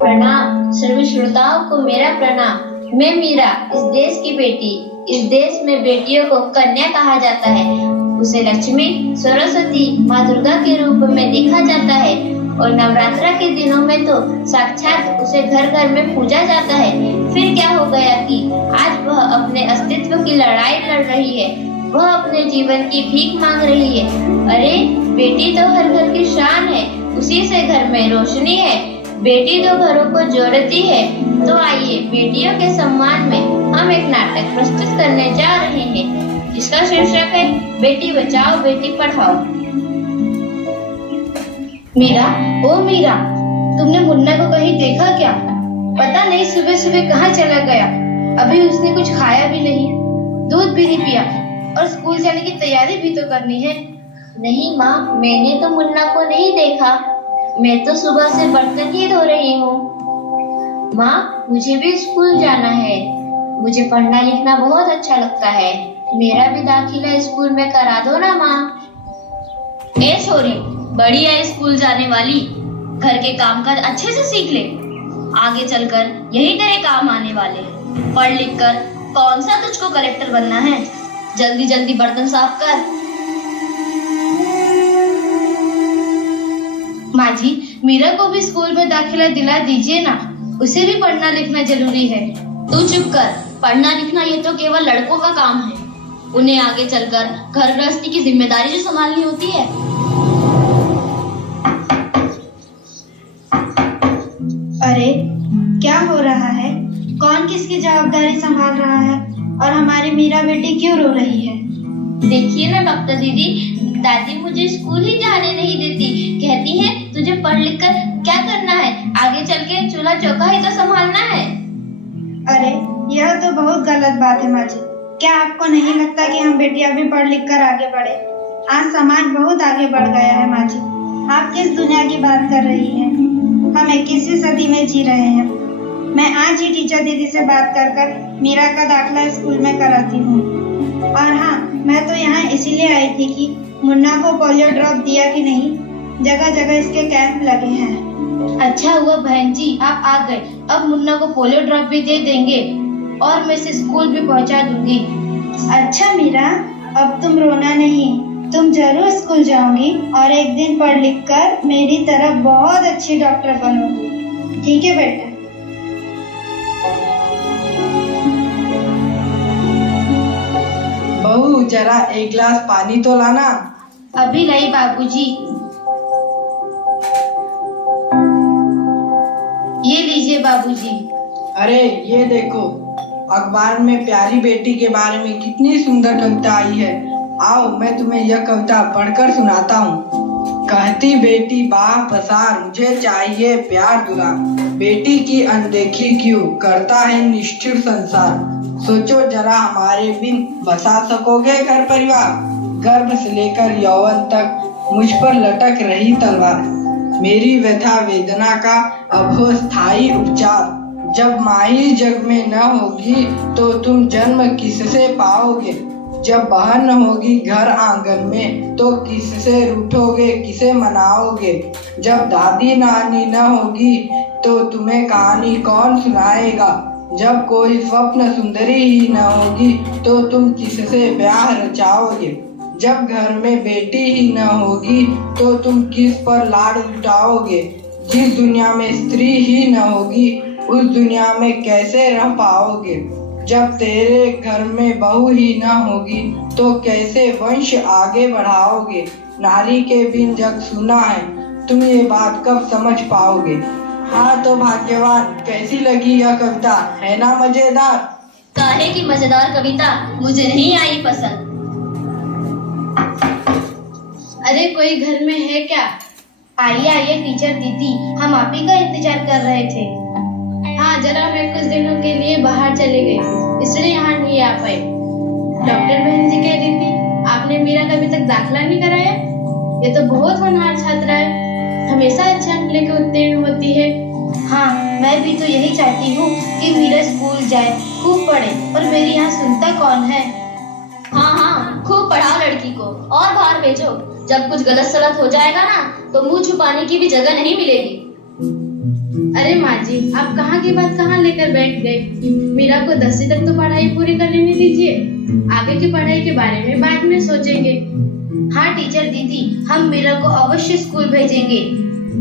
प्रणाम सभी श्रोताओं को मेरा प्रणाम। मैं मीरा, इस देश की बेटी। इस देश में बेटियों को कन्या कहा जाता है। उसे लक्ष्मी, सरस्वती, माँ दुर्गा के रूप में देखा जाता है और नवरात्रा के दिनों में तो साक्षात उसे घर घर में पूजा जाता है। फिर क्या हो गया कि आज वह अपने अस्तित्व की लड़ाई लड़ रही है। वह अपने जीवन की भीख मांग रही है। अरे बेटी तो हर घर की शान है, उसी से घर में रोशनी है। बेटी तो घरों को जोड़ती है। तो आइए बेटियों के सम्मान में हम एक नाटक प्रस्तुत करने जा रहे हैं, जिसका शीर्षक है बेटी बचाओ बेटी पढ़ाओ। मीरा, ओ मीरा, तुमने मुन्ना को कहीं देखा क्या? पता नहीं सुबह सुबह कहाँ चला गया। अभी उसने कुछ खाया भी नहीं, दूध भी नहीं पिया और स्कूल जाने की तैयारी भी तो करनी है। नहीं माँ, मैंने तो मुन्ना को नहीं देखा। मैं तो सुबह से बर्तन ही धो रही हूँ। माँ, मुझे भी स्कूल जाना है। मुझे पढ़ना लिखना बहुत अच्छा लगता है। मेरा भी दाखिला स्कूल में करा दो ना माँ। ए छोरी, बड़ी है स्कूल जाने वाली, घर के काम काज अच्छे से सीख ले। आगे चलकर यही तेरे काम आने वाले हैं। पढ़ लिख कर कौन सा तुझको कलेक्टर बनना है। जल्दी जल्दी बर्तन साफ कर। माँ जी, मीरा को भी स्कूल में दाखिला दिला दीजिए ना। उसे भी पढ़ना लिखना जरूरी है। तू चुप कर। पढ़ना लिखना ये तो केवल लड़कों का काम है। उन्हें आगे चलकर घर गृहस्थी की जिम्मेदारी जो संभालनी होती है। अरे क्या हो रहा है? कौन किसकी जवाबदारी संभाल रहा है? और हमारी मीरा बेटी क्यों रो रही है? देखिए ना डॉक्टर दीदी, दादी मुझे स्कूल ही जाने नहीं देती। कहती है तुझे पढ़ लिख कर क्या करना है, आगे चल के चूल्हा चौका ही तो संभालना है। अरे यह तो बहुत गलत बात है माँ जी। क्या आपको नहीं लगता कि हम बेटियां भी पढ़ लिख कर आगे बढ़े? आज समाज बहुत आगे बढ़ गया है माँ जी। आप किस दुनिया की बात कर रही हैं? हम 21वीं सदी में जी रहे हैं। मैं आज ही टीचर दीदी से बात कर मीरा का दाखिला स्कूल में कराती हूँ। और हाँ, मैं तो यहाँ इसीलिए आई थी कि मुन्ना को पोलियो ड्रॉप दिया कि नहीं। जगह जगह इसके कैंप लगे हैं। अच्छा हुआ बहन जी आप आ गए। अब मुन्ना को पोलियो ड्रॉप भी दे देंगे और मैं इसे स्कूल भी पहुँचा दूंगी। अच्छा मीरा, अब तुम रोना नहीं। तुम जरूर स्कूल जाओगी और एक दिन पढ़ लिख कर मेरी तरह बहुत अच्छी डॉक्टर बनोगी। ठीक है बेटा? बहू, जरा एक गिलास पानी तो लाना। अभी लाई बाबूजी। ये लीजिए बाबूजी। अरे ये देखो, अखबार में प्यारी बेटी के बारे में कितनी सुंदर कविता आई है। आओ मैं तुम्हें यह कविता पढ़कर सुनाता हूँ। कहती बेटी बाह पसार, मुझे चाहिए प्यार दुलार। बेटी की अनदेखी क्यों करता है निष्ठुर संसार। सोचो जरा हमारे बिन बसा सकोगे घर परिवार। गर्भ से लेकर यौवन तक मुझ पर लटक रही तलवार। मेरी व्यथा वेदना का अब हो स्थायी उपचार। जब माई जग में न होगी तो तुम जन्म किससे पाओगे। जब बहन न होगी घर आंगन में तो किससे रूठोगे, किसे मनाओगे। जब दादी नानी न होगी तो तुम्हें कहानी कौन सुनाएगा। जब कोई स्वप्न सुंदरी ही न होगी तो तुम किससे ब्याह रचाओगे। जब घर में बेटी ही न होगी तो तुम किस पर लाड लुटाओगे। जिस दुनिया में स्त्री ही न होगी उस दुनिया में कैसे रह पाओगे। जब तेरे घर में बहू ही न होगी तो कैसे वंश आगे बढ़ाओगे। नारी के बिन जग सुना है, तुम ये बात कब समझ पाओगे। हाँ तो भाग्यवान, कैसी लगी यह कविता, है ना मजेदार? काहे की मजेदार कविता मुझे नहीं आई पसंद। अरे कोई घर में है क्या? आइए आइए टीचर दीदी, हम आप ही का इंतजार कर रहे थे। हाँ, जरा मैं कुछ दिनों के लिए बाहर चले गई, इसलिए यहाँ नहीं आ पाई। डॉक्टर बहन जी कह रही थी आपने मीरा का अभी तक दाखिला नहीं कराया। ये तो बहुत होनहार छात्रा है, हमेशा अच्छे अंक लेकर उत्तीर्ण होती है। हाँ, मैं भी तो यही चाहती हूँ कि मीरा स्कूल जाए, खूब पढ़े, और मेरी यहाँ सुनता कौन है। हाँ हाँ, खूब पढ़ाओ लड़की को और बाहर भेजो। जब कुछ गलत सलत हो जाएगा ना तो मुंह छुपाने की भी जगह नहीं मिलेगी। अरे माँ जी, आप कहाँ की बात कहाँ लेकर बैठ गए। मीरा को 10वीं तक तो पढ़ाई पूरी कर लेने दीजिए, आगे की पढ़ाई के बारे में बाद में सोचेंगे। हाँ टीचर दीदी, हम मीरा को अवश्य स्कूल भेजेंगे।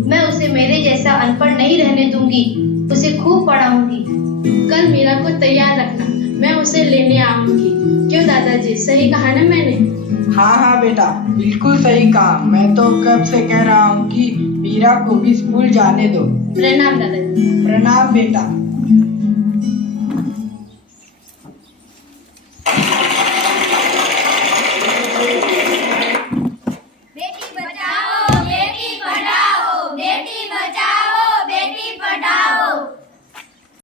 मैं उसे मेरे जैसा अनपढ़ नहीं रहने दूंगी, उसे खूब पढ़ाऊंगी। कल मीरा को तैयार रखना, मैं उसे लेने आऊंगी। क्यों दादाजी, सही कहा ना मैंने? हाँ हाँ बेटा, बिल्कुल सही कहा। मैं तो कब से कह रहा हूँ कि मीरा को भी स्कूल जाने दो। प्रणाम दादाजी। प्रणाम बेटा।